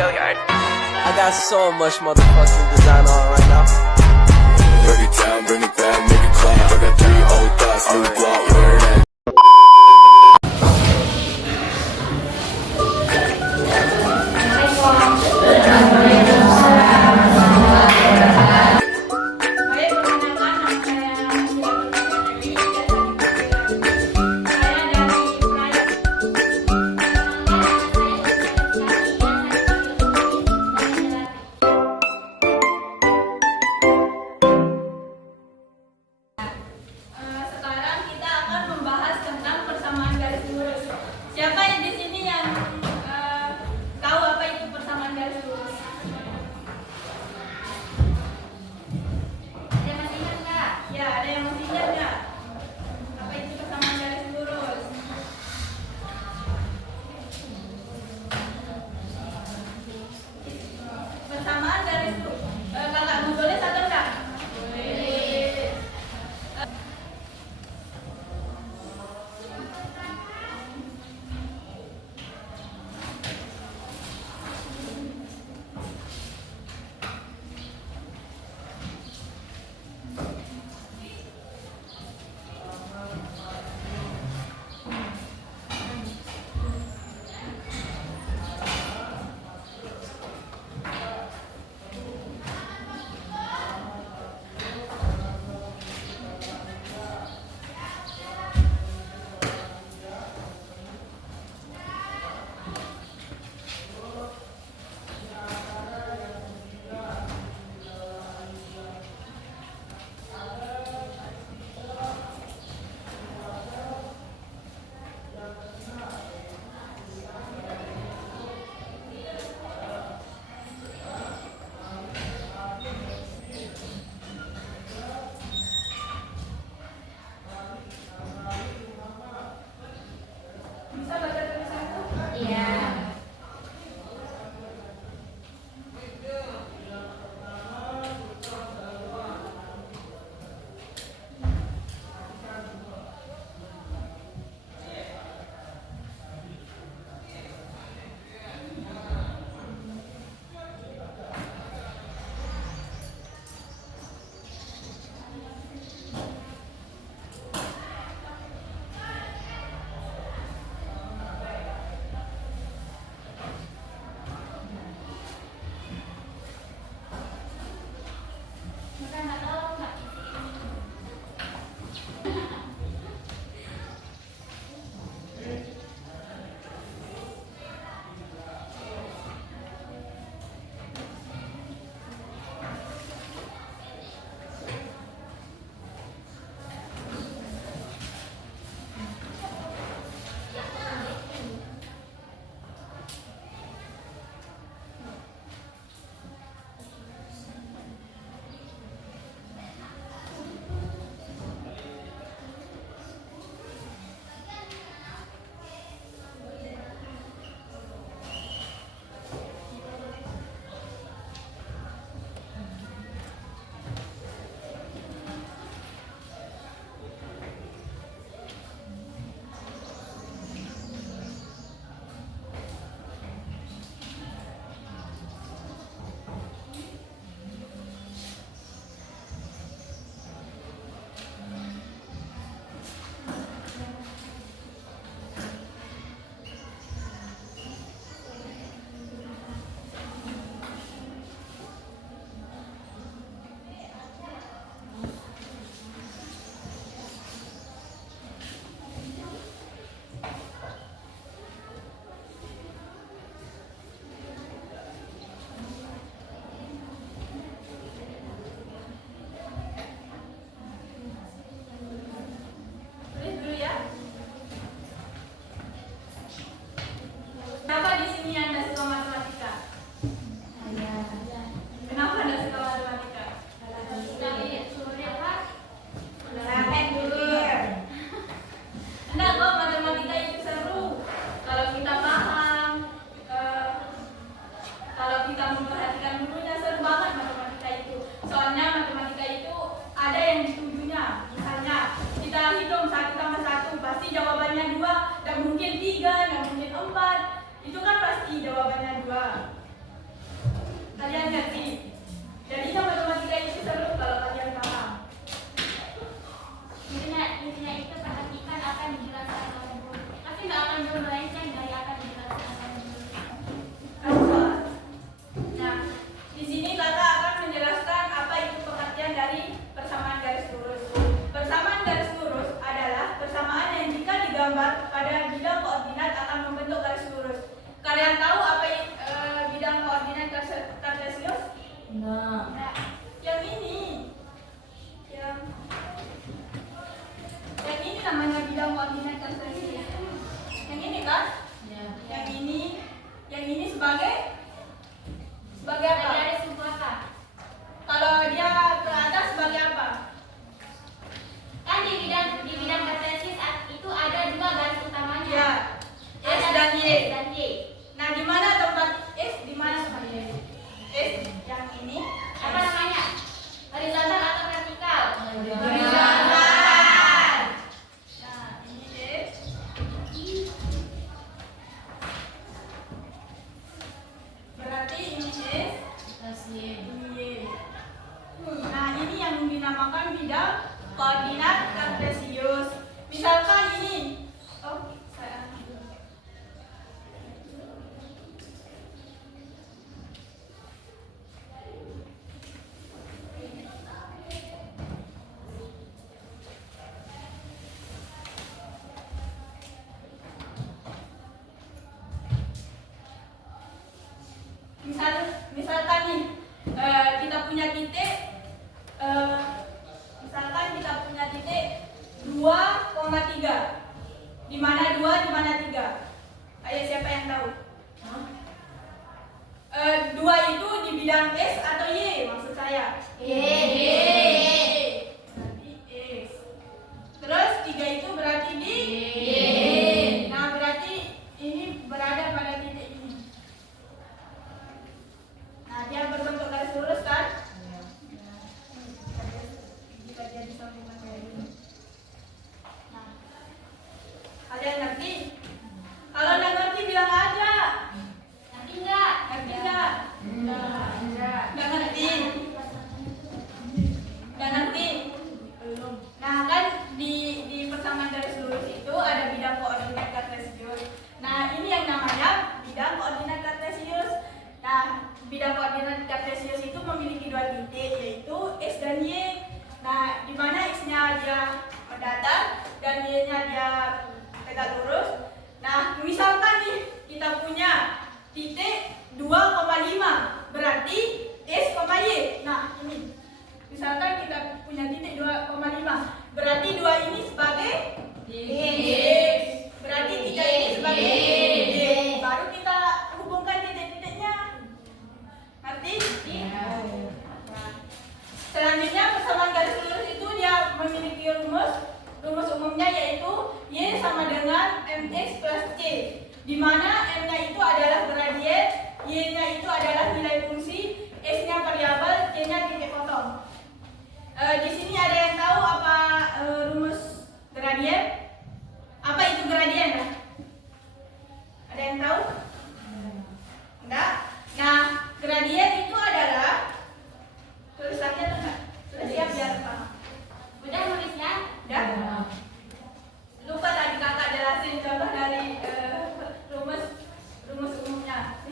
I got so much motherfucking design on right now. Break it down, bring it back, make it clap. I got 3 old thoughts, new guap, where that. Sekarang kita akan membahas Nah, di mana tempat S? Di mana tempat Y? S yang ini Apa namanya? Horizontal atau vertikal? horizontal. Nah, ini S. Berarti ini S, ini Y. Nah, ini yang dinamakan bidang koordinat kartesius. Misalkan ini, oh, saya ambil dulu. Misalkan nih, kita punya titik, misalkan kita punya titik 2,3. Di mana 2, di mana 3? Ayo, siapa yang tahu? 2 itu di bidang S atau Y maksud saya? Berarti X. Terus 3 itu berarti di Y. Nah, berarti ini berada pada titik ini. Nah, dia berbentuk garis lurus kan? Jika dia disambungkan kayak ini. Nah, kalian ngerti? Kalau nggak ngerti bilang aja. Ngerti nggak? Ngerti nggak? Nggak ngerti. Nggak ngerti. Nah, kan di persamaan garis lurus itu ada bidang koordinat kartesius. Nah, ini yang namanya bidang koordinat kartesius. Nah, bidang koordinat kartesius itu memiliki 2 titik, yaitu X dan Y. Nah, di mana X-nya dia mendatar dan Y-nya dia tegak lurus. Nah, misalkan nih kita punya titik 2,5, berarti S, Y. Nah, ini. Misalkan kita punya titik 2,5, berarti 2 ini sebagai X. Berarti 3 ini sebagai Y. Baru kita hubungkan titik-titiknya. Ngerti? Nah, selanjutnya persamaan garis lurus itu dia memiliki rumus umumnya, yaitu Y sama dengan mx plus c, di mana m-nya itu adalah gradien, y-nya itu adalah nilai fungsi, s-nya variabel, c-nya titik potong. Di sini ada yang tahu apa rumus gradien? Apa itu gradien? Ada yang tahu? Enggak? Nah, gradien itu adalah, tulis lagi atau enggak? Sudah siap biar paham. Udah nulisnya? Udah? Lupa tadi kakak jelasin contoh dari rumus umumnya.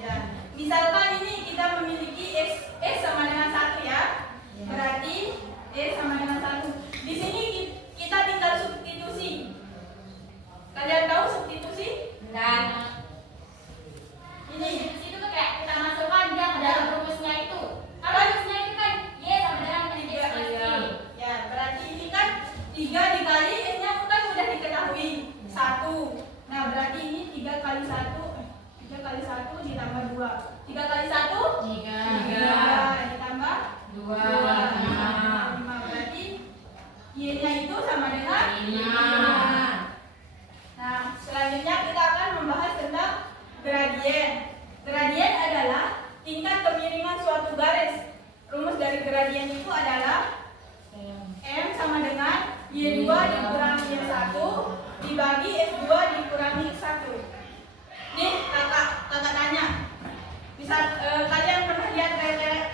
Ya. Misalkan ini kita memiliki x sama dengan 1 ya. Berarti x sama dengan 1. Di sini kita tinggal substitusi. Kalian tahu substitusi? Dan Ini di situ tuh kayak kita masukkan dia ke dalam rumusnya itu. Kalau rumusnya itu kan Y sama dengan mx plus C. ya, berarti ini kan 3 dikali x-nya kan sudah diketahui 1. Nah, berarti ini 3 kali 1 ditambah 2. 3 kali 1? 3 ditambah 2. 5. Berarti y-nya itu sama dengan 5. Nah, selanjutnya kita akan membahas tentang gradien. Gradien adalah tingkat kemiringan suatu garis. Rumus dari gradien itu adalah M sama dengan Y2 dikurangi Y1 dibagi S2 dikurangi X1. Nih, kakak tanya. Misal kalian pernah lihat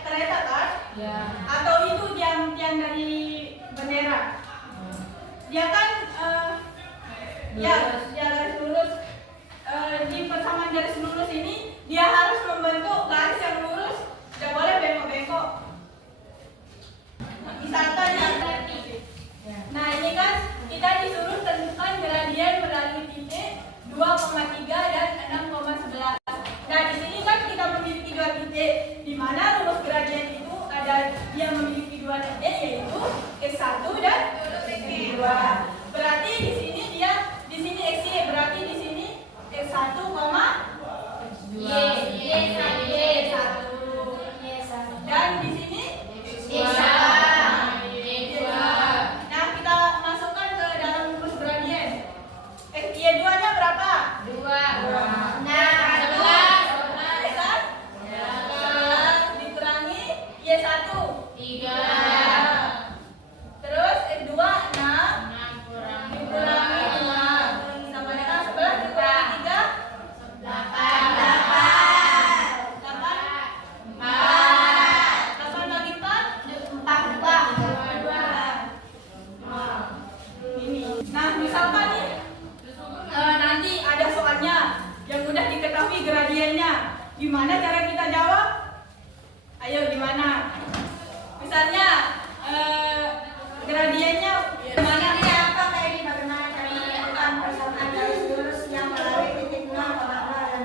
kereta kan? Ya. Atau itu tiang dari bendera? Dia kan ya, dia garis lurus. Di persamaan garis lurus ini dia harus membentuk garis yang lurus, tidak boleh bengkok-bengkok. Misalkan ya, nah ini kan kita disuruh tentukan gradien melalui titik 2,3. Gimana cara kita jawab? Ayo gimana? Misalnya gradiennya gimana? Apa kayak ini bagaimana cara menentukan persamaan garis lurus yang melalui titik 0, 0 dan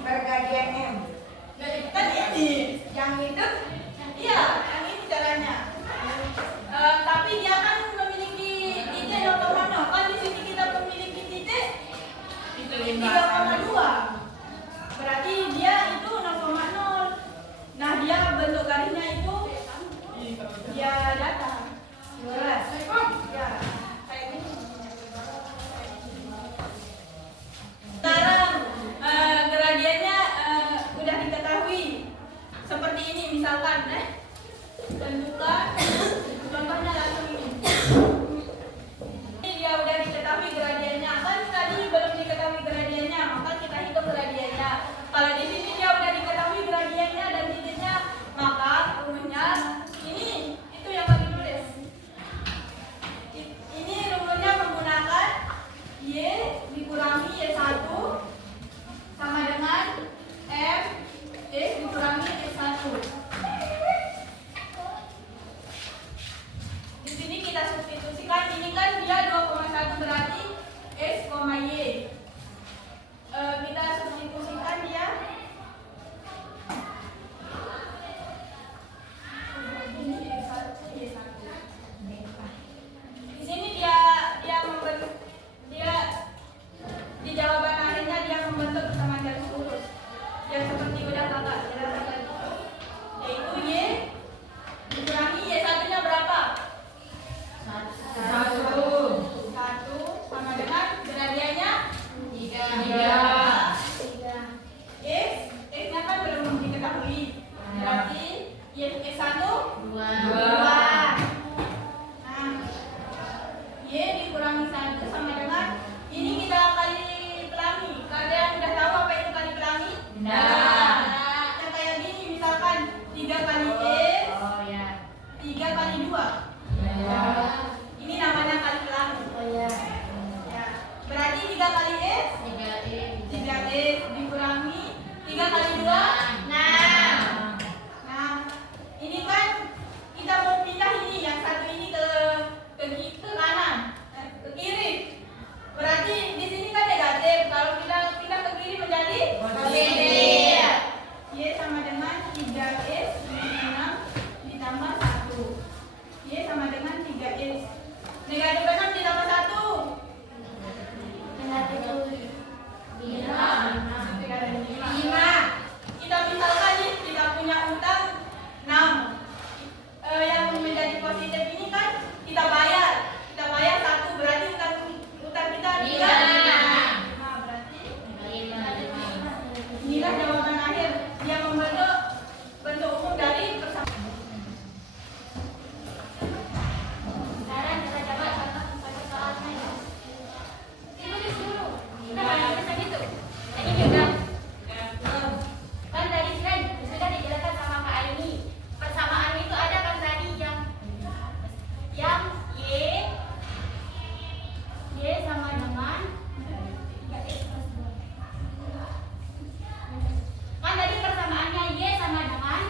bergradien M? Kan ini. Yang itu Iya, yang ini caranya. Tapi dia kan memiliki titik 0,0. Kan di sini kita memiliki titik 3,2. Berarti dia itu 0,0. Nah, dia bentuk garisnya itu dia datar. Jelas. Ya, kayak gini. Sekarang gradiennya udah diketahui. Seperti ini misalkan, tentukan contohnya langsung ini. Ini dia udah diketahui gradiennya. Kan tadi belum diketahui gradiennya, maka kita hitung gradiennya. Kalau di sini dia udah diketahui gradiennya dan titiknya, maka rumusnya ini itu yang kami tulis. Ini rumusnya menggunakan Y dikurangi Y1 sama dengan M X dikurangi X1. Di sini kita substitusikan, ini kan dia 2,1 berarti X, Y. Kita substitusikan dia. Ini X1, Y1. Di sini dia membentuk, dia di jawaban akhirnya dia membentuk persamaan garis lurus yang seperti udah kakak jelaskan tadi, yaitu Y dikurangi Y1 nya berapa? 1 sama dengan gradiennya 3. X nya kan belum diketahui, berarti Y1 2. Nah, Y dikurangi 1 sama dengan ini kita kali pelangi. Kalian udah tahu apa itu kali pelangi? Nah, yang kayak gini misalkan 3 kali X, 3 kali 2. Ini namanya kali pelangi. Ya. Berarti 3 kali X, 3X dikurangi 3 kali 2, 6. Nah, ini kan kita mau pindah ini, yang satu ini ke kanan, ke kiri. Berarti di sini kan negatif. Kalau kita pindah ke kiri menjadi positif. Y sama dengan 3X min 6 ditambah 1. Y sama dengan 3X. Negatif 6 ditambah 1. Negatif 5. Kita misalkan nih, kita punya utang 6. Yang menjadi positif ini kan kita bayar 1, berarti utang kita 3. Nah, berarti inilah jawaban akhir yang membentuk bentuk umum dari persamaan. sekarang kita coba contoh satu soalnya ya. Ditulis dulu. Kita bisa gitu. Tadi juga kan tadi sudah dijelaskan sama Kak Aini. Persamaan itu ada kan tadi yang Y sama dengan 3X plus 2. Kan tadi persamaannya Y sama dengan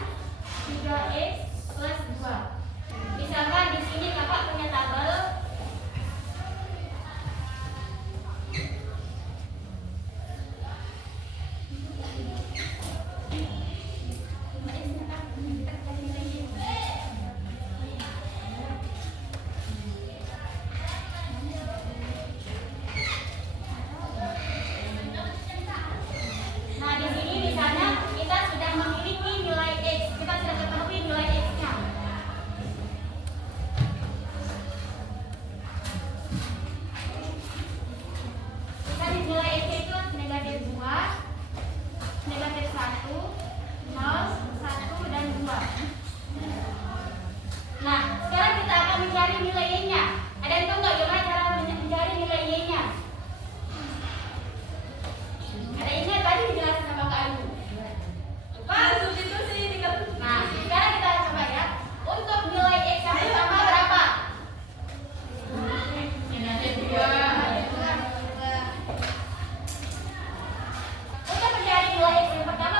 3X plus 2. Misalkan di sini kakak punya tabel Nah, di sini misalnya kita sudah memiliki nilai X, kita sudah ketahui nilai X-nya. Kita nilai X itu negatif 2, negatif 1, 0, 1, dan 2. Nah, sekarang kita akan mencari nilai Y-nya. Ada yang tahu nggak gimana cara mencari nilai Y-nya? Ada ini tadi dijelaskan sama Kak Ayu. Pak, substitusi tinggal. Nah, sekarang kita coba ya. Untuk nilai X yang pertama berapa? Negatif 2. Untuk mencari nilai X yang pertama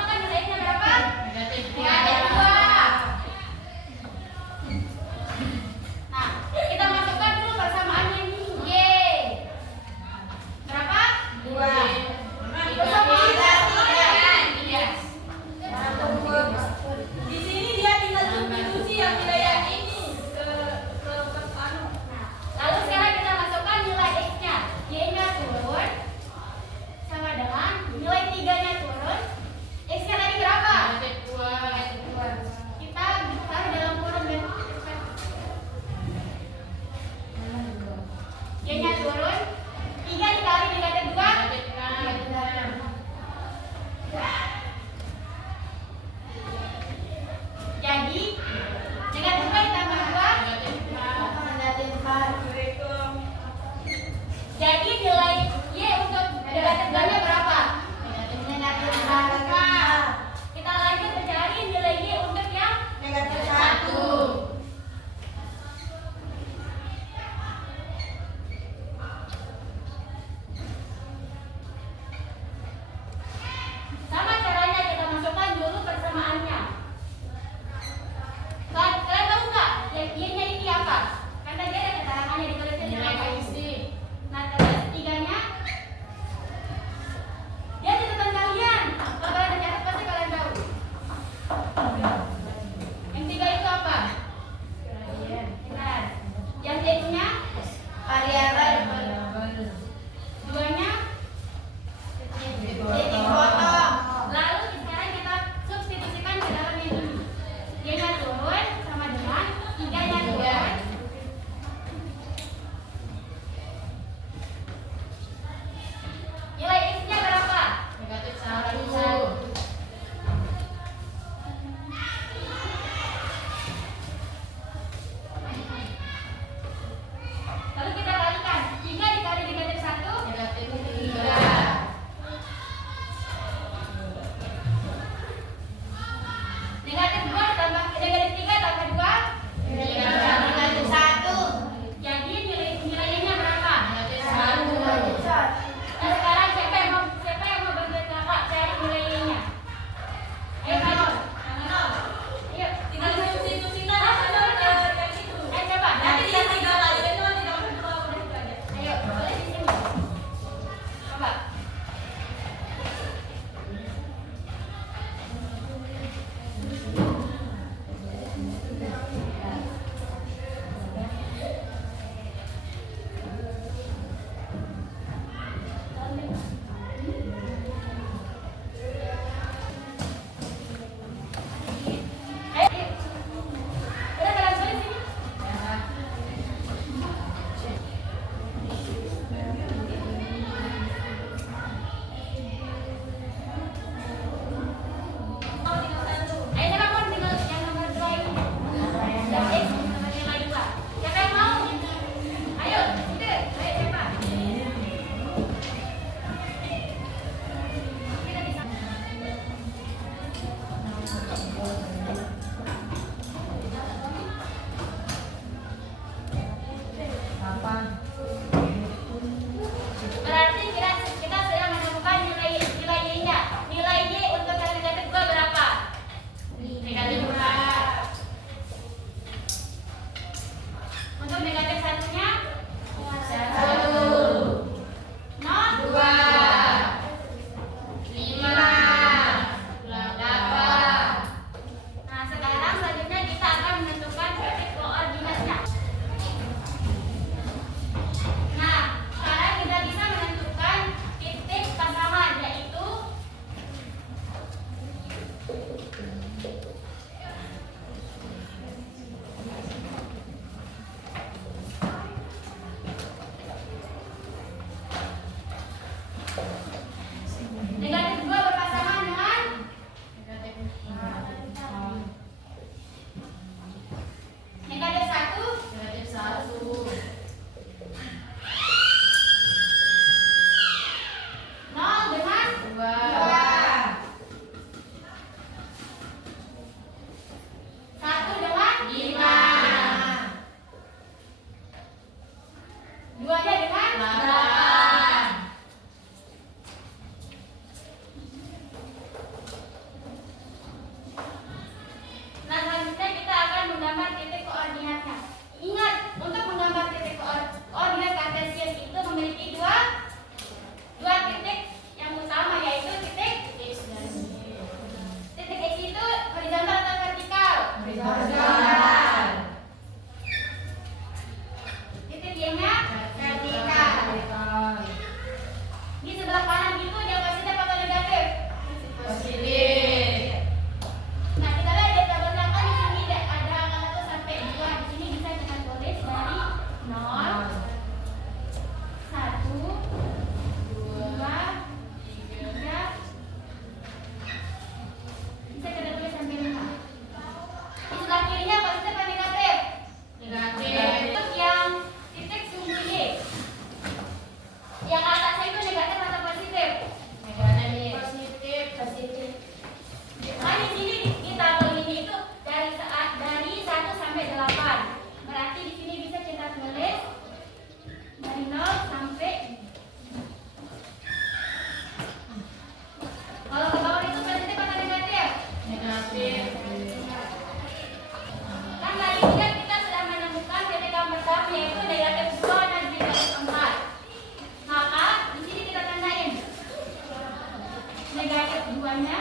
negatif 2-nya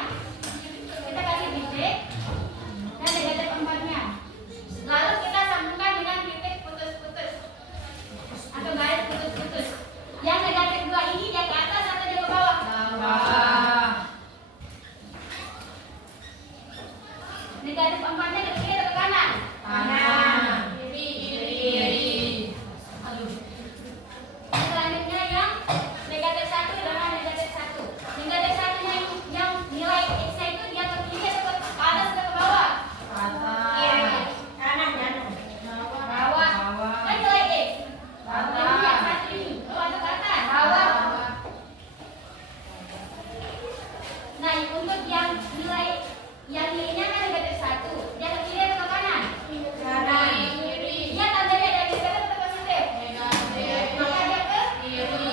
kita kasih titik dan negatif 4-nya. Lalu kita sambungkan dengan titik putus-putus atau garis putus-putus. Yang negatif 2 ini dia ke atas atau dia ke bawah? Bawah. Negatif 4-nya ke kiri atau ke kanan? Kanan. Kiri. Aduh. Selanjutnya yang negatif 1 dengan negatif 1. Negatif 1-nya yang nilai X-nya itu dia ke kiri atau ke atas atau ke bawah? Kiri. Kanan. Bawah. Kan nilai X. Yang satu ini. Bawah atau ke atas? Bawah. Nah, untuk yang nilainya kan negatif 1. Dia ke kiri atau ke kanan? Kanan. Kiri. Dia tandanya ada negatif atau positif? Negatif. Maka dia ke kiri.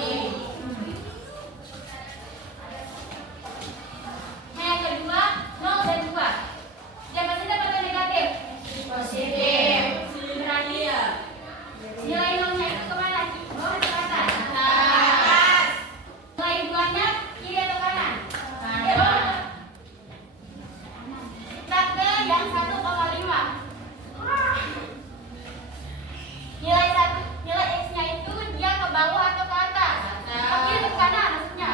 Nah, yang kedua 0 dan 2. Dia positif atau negatif? Positif. Berarti ya. Nilai 0-nya itu kemana? Bawah atau ke atas? Atas. Nilai 2-nya kiri atau kanan? Kanan. Kita ke yang 1,5. Nilai X-nya itu dia ke bawah atau ke atas? Ke kiri atau ke kanan maksudnya?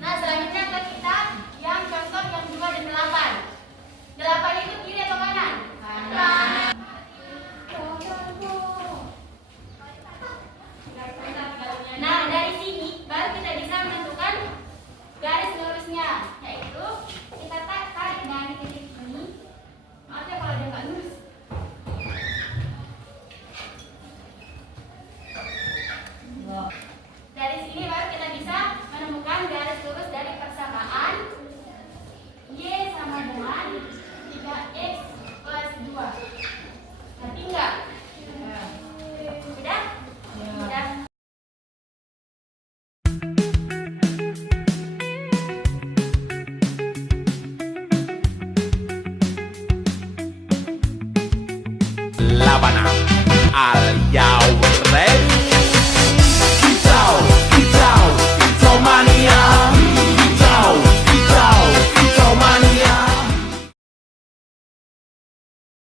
Nah, selanjutnya ke kita yang contoh yang 2 dan 8. 8 itu kiri atau kanan? Kanan. Nah, dari sini baru kita bisa menentukan garis lurusnya, yaitu kita tarik dari titik ini. Maaf ya kalau dia nggak lurus. Dari sini baru kita bisa menemukan garis lurus dari persamaan Y sama dengan 3X plus 2. Ngerti nggak? Sudah? Sudah. Labana al Yaw Ready.